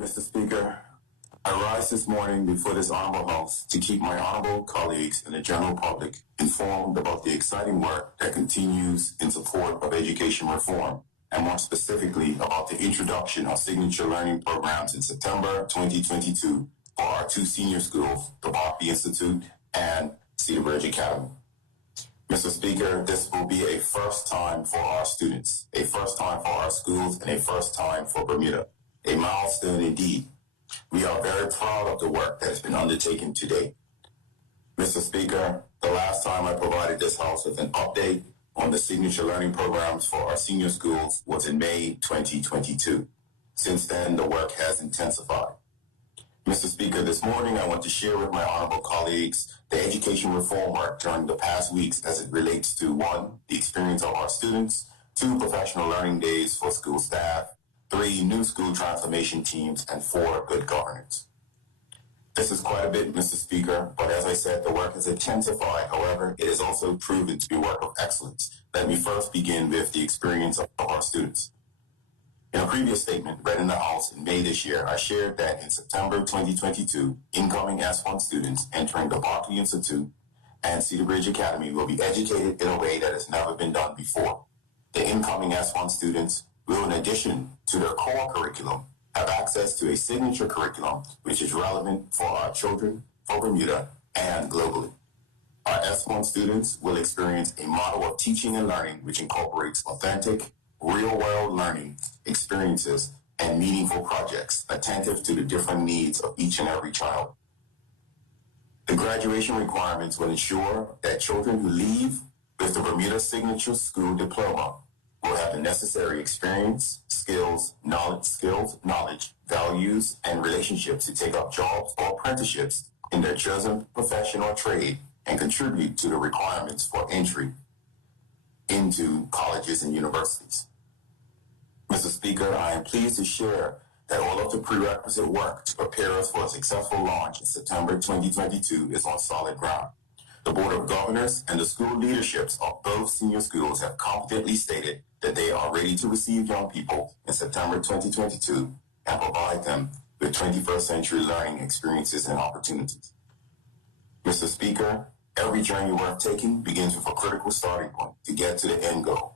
Mr. Speaker, I rise this morning before this honorable house to keep my honorable colleagues and the general public informed about the exciting work that continues in support of education reform, and more specifically about the introduction of signature learning programs in September 2022 for our two senior schools, the Barclay Institute and Cedar Ridge Academy. Mr. Speaker, this will be a first time for our students, a first time for our schools, and a first time for Bermuda. A milestone indeed. We are very proud of the work that has been undertaken today. Mr. Speaker, the last time I provided this House with an update on the signature learning programs for our senior schools was in May 2022. Since then, the work has intensified. Mr. Speaker, this morning I want to share with my honorable colleagues the education reform work during the past weeks as it relates to 1, the experience of our students, 2, professional learning days for school staff, 3, new school transformation teams, and 4, good governance. This is quite a bit, Mr. Speaker, but as I said, the work has intensified. However, it is also proven to be a work of excellence. Let me first begin with the experience of our students. In a previous statement read in the House in May this year, I shared that in September 2022, incoming S1 students entering the Barclay Institute and Cedar Ridge Academy will be educated in a way that has never been done before. The incoming S1 students will, in addition to their core curriculum, have access to a signature curriculum which is relevant for our children, for Bermuda, and globally. Our S1 students will experience a model of teaching and learning which incorporates authentic, real-world learning experiences and meaningful projects attentive to the different needs of each and every child. The graduation requirements will ensure that children who leave with the Bermuda Signature School Diploma will have the necessary experience, knowledge, values, and relationships to take up jobs or apprenticeships in their chosen profession or trade and contribute to the requirements for entry into colleges and universities. Mr. Speaker, I am pleased to share that all of the prerequisite work to prepare us for a successful launch in September 2022 is on solid ground. The Board of Governors and the school leaderships of both senior schools have confidently stated that they are ready to receive young people in September 2022 and provide them with 21st century learning experiences and opportunities. Mr. Speaker, every journey worth taking begins with a critical starting point to get to the end goal.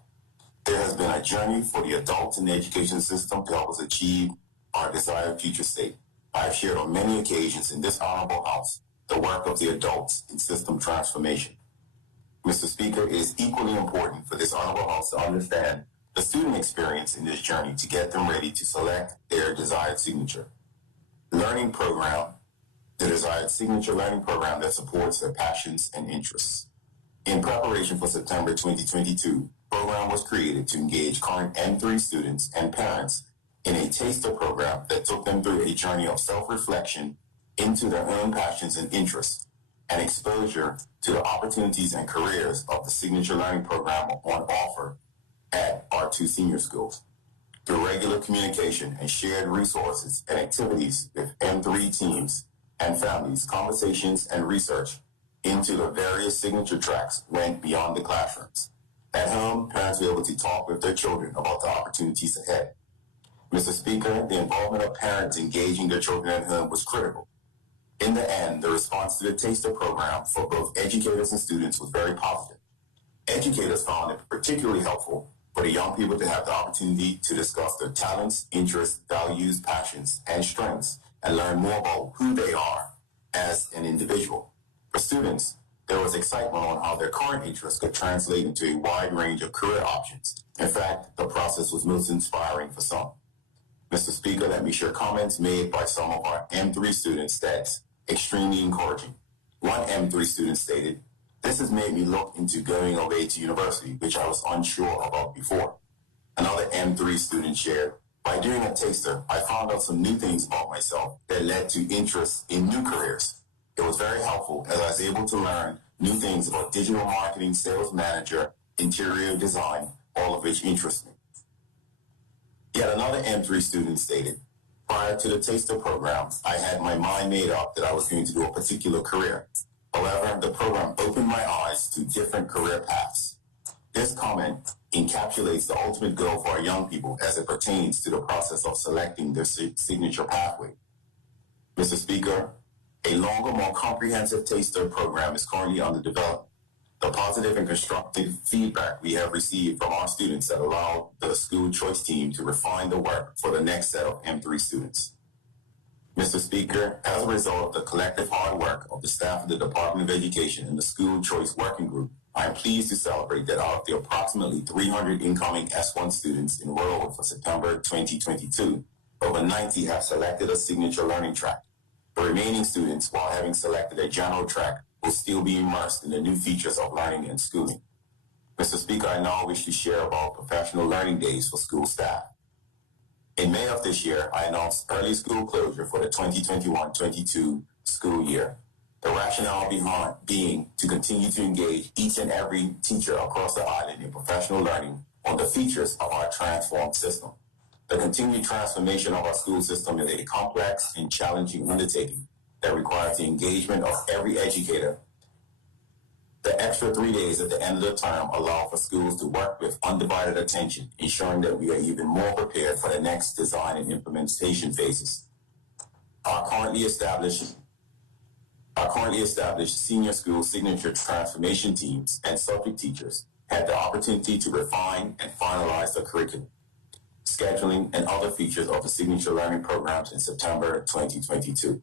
There has been a journey for the adults in the education system to help us achieve our desired future state. I have shared on many occasions in this honorable House the work of the adults in system transformation. Mr. Speaker, it is equally important for this honorable House to understand the student experience in this journey to get them ready to select their desired signature learning program, the desired signature learning program that supports their passions and interests. In preparation for September 2022, the program was created to engage current M3 students and parents in a taster program that took them through a journey of self-reflection into their own passions and interests, and exposure to the opportunities and careers of the signature learning program on offer at our two senior schools. Through regular communication and shared resources and activities with M3 teams and families, conversations and research into the various signature tracks went beyond the classrooms. At home, parents were able to talk with their children about the opportunities ahead. Mr. Speaker, the involvement of parents engaging their children at home was critical. In the end, the response to the taster program for both educators and students was very positive. Educators found it particularly helpful for the young people to have the opportunity to discuss their talents, interests, values, passions, and strengths, and learn more about who they are as an individual. For students, there was excitement on how their current interests could translate into a wide range of career options. In fact, the process was most inspiring for some. Mr. Speaker, let me share comments made by some of our M3 students that's extremely encouraging. One M3 student stated, "This has made me look into going away to university, which I was unsure about before." Another M3 student shared, "By doing a taster, I found out some new things about myself that led to interest in new careers. It was very helpful as I was able to learn new things about digital marketing, sales manager, interior design, all of which interest me." Yet another M3 student stated, "Prior to the taster program, I had my mind made up that I was going to do a particular career. However, the program opened my eyes to different career paths." This comment encapsulates the ultimate goal for our young people as it pertains to the process of selecting their signature pathway. Mr. Speaker, a longer, more comprehensive taster program is currently under development. The positive and constructive feedback we have received from our students that allow the school choice team to refine the work for the next set of M3 students. Mr. Speaker, as a result of the collective hard work of the staff of the Department of Education and the School Choice Working Group, I am pleased to celebrate that out of the approximately 300 incoming S1 students enrolled for September 2022, over 90 have selected a signature learning track. The remaining students, while having selected a general track, will still be immersed in the new features of learning and schooling. Mr. Speaker, I now wish to share about professional learning days for school staff. In May of this year, I announced early school closure for the 2021-22 school year. The rationale behind being to continue to engage each and every teacher across the island in professional learning on the features of our transformed system. The continued transformation of our school system is a complex and challenging undertaking that requires the engagement of every educator. The extra 3 days at the end of the term allow for schools to work with undivided attention, ensuring that we are even more prepared for the next design and implementation phases. Our currently established senior school signature transformation teams and subject teachers had the opportunity to refine and finalize the curriculum, scheduling, and other features of the signature learning programs in September 2022.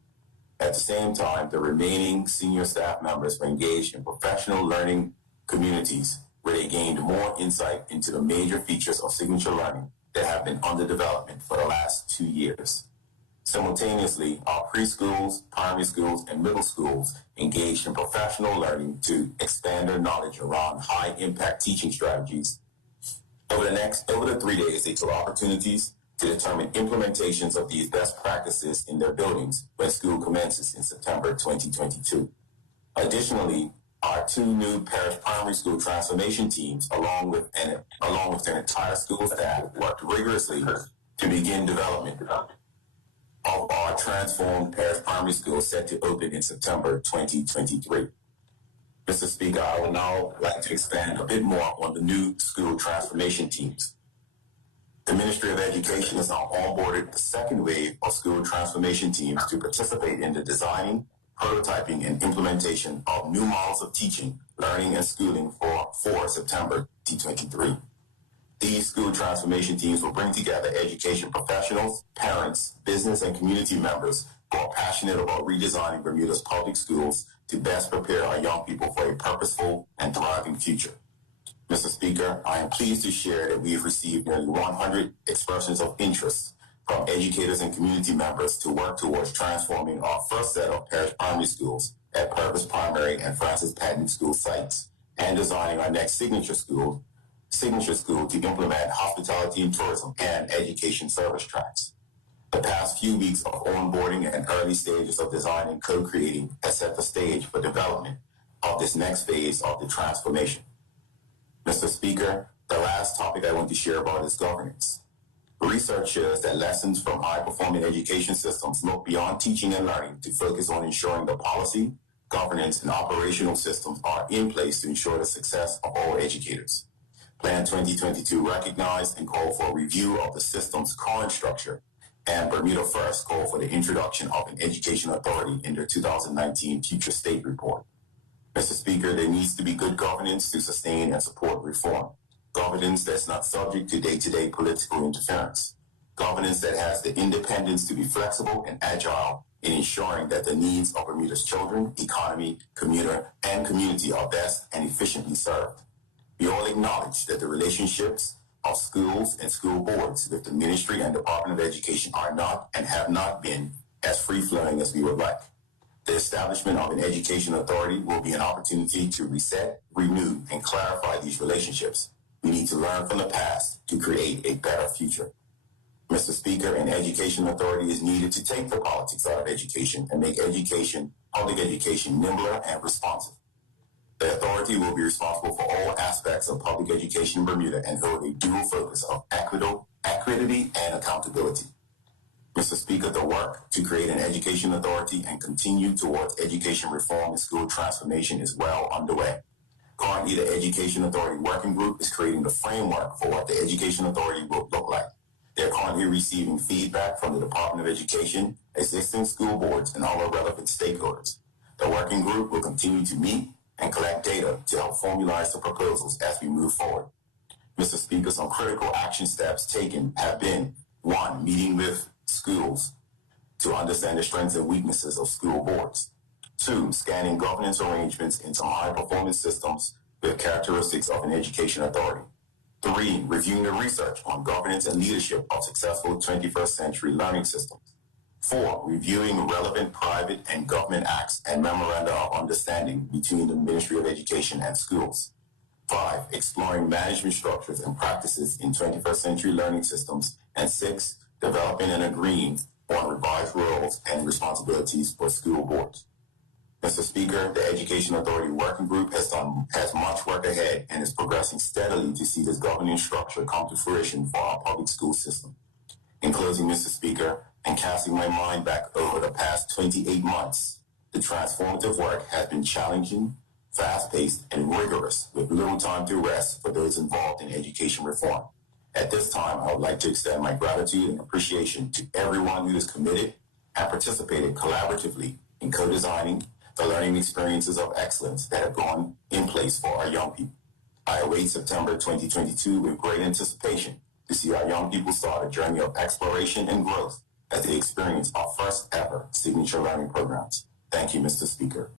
At the same time, the remaining senior staff members were engaged in professional learning communities where they gained more insight into the major features of signature learning that have been under development for the last 2 years. Simultaneously, our preschools, primary schools, and middle schools engaged in professional learning to expand their knowledge around high-impact teaching strategies. Over the 3 days, they took opportunities to determine implementations of these best practices in their buildings when school commences in September 2022. Additionally, our 2 new parish primary school transformation teams, along with their entire school staff, worked rigorously to begin development of our transformed parish primary school set to open in September 2023. Mr. Speaker, I would now like to expand a bit more on the new school transformation teams. The Ministry of Education has now onboarded the second wave of school transformation teams to participate in the designing, prototyping, and implementation of new models of teaching, learning, and schooling for September 2023. These school transformation teams will bring together education professionals, parents, business, and community members who are passionate about redesigning Bermuda's public schools to best prepare our young people for a purposeful and thriving future. Mr. Speaker, I am pleased to share that we have received nearly 100 expressions of interest from educators and community members to work towards transforming our first set of parish primary schools at Purvis Primary and Francis Patton School sites, and designing our next signature school to implement hospitality and tourism and education service tracks. The past few weeks of onboarding and early stages of design and co-creating has set the stage for development of this next phase of the transformation. Mr. Speaker, the last topic I want to share about is governance. Research shows that lessons from high-performing education systems look beyond teaching and learning to focus on ensuring the policy, governance, and operational systems are in place to ensure the success of all educators. Plan 2022 recognized and called for a review of the system's current structure, and Bermuda First called for the introduction of an education authority in their 2019 Future State Report. Mr. Speaker, there needs to be good governance to sustain and support reform. Governance that's not subject to day-to-day political interference. Governance that has the independence to be flexible and agile in ensuring that the needs of Bermuda's children, economy, community are best and efficiently served. We all acknowledge that the relationships of schools and school boards with the Ministry and Department of Education are not and have not been as free-flowing as we would like. The establishment of an education authority will be an opportunity to reset, renew, and clarify these relationships. We need to learn from the past to create a better future. Mr. Speaker, an education authority is needed to take the politics out of education and make public education, nimbler and responsive. The authority will be responsible for all aspects of public education in Bermuda and hold a dual focus of equity and accountability. Mr. Speaker, the work to create an education authority and continue towards education reform and school transformation is well underway. Currently, the Education Authority Working Group is creating the framework for what the Education Authority will look like. They're currently receiving feedback from the Department of Education, existing school boards, and other relevant stakeholders. The working group will continue to meet and collect data to help formalize the proposals as we move forward. Mr. Speaker, some critical action steps taken have been: 1, meeting with schools to understand the strengths and weaknesses of school boards. 2, scanning governance arrangements into high-performance systems with characteristics of an education authority. 3, reviewing the research on governance and leadership of successful 21st century learning systems. 4, reviewing relevant private and government acts and memoranda of understanding between the Ministry of Education and schools. 5, exploring management structures and practices in 21st century learning systems. And 6, developing and agreeing on revised roles and responsibilities for school boards. Mr. Speaker, the Education Authority Working Group has much work ahead and is progressing steadily to see this governing structure come to fruition for our public school system. In closing, Mr. Speaker, and casting my mind back over the past 28 months, the transformative work has been challenging, fast-paced, and rigorous, with little time to rest for those involved in education reform. At this time, I would like to extend my gratitude and appreciation to everyone who is committed and participated collaboratively in co-designing the learning experiences of excellence that have gone in place for our young people. I await September 2022 with great anticipation to see our young people start a journey of exploration and growth as they experience our first ever signature learning programs. Thank you, Mr. Speaker.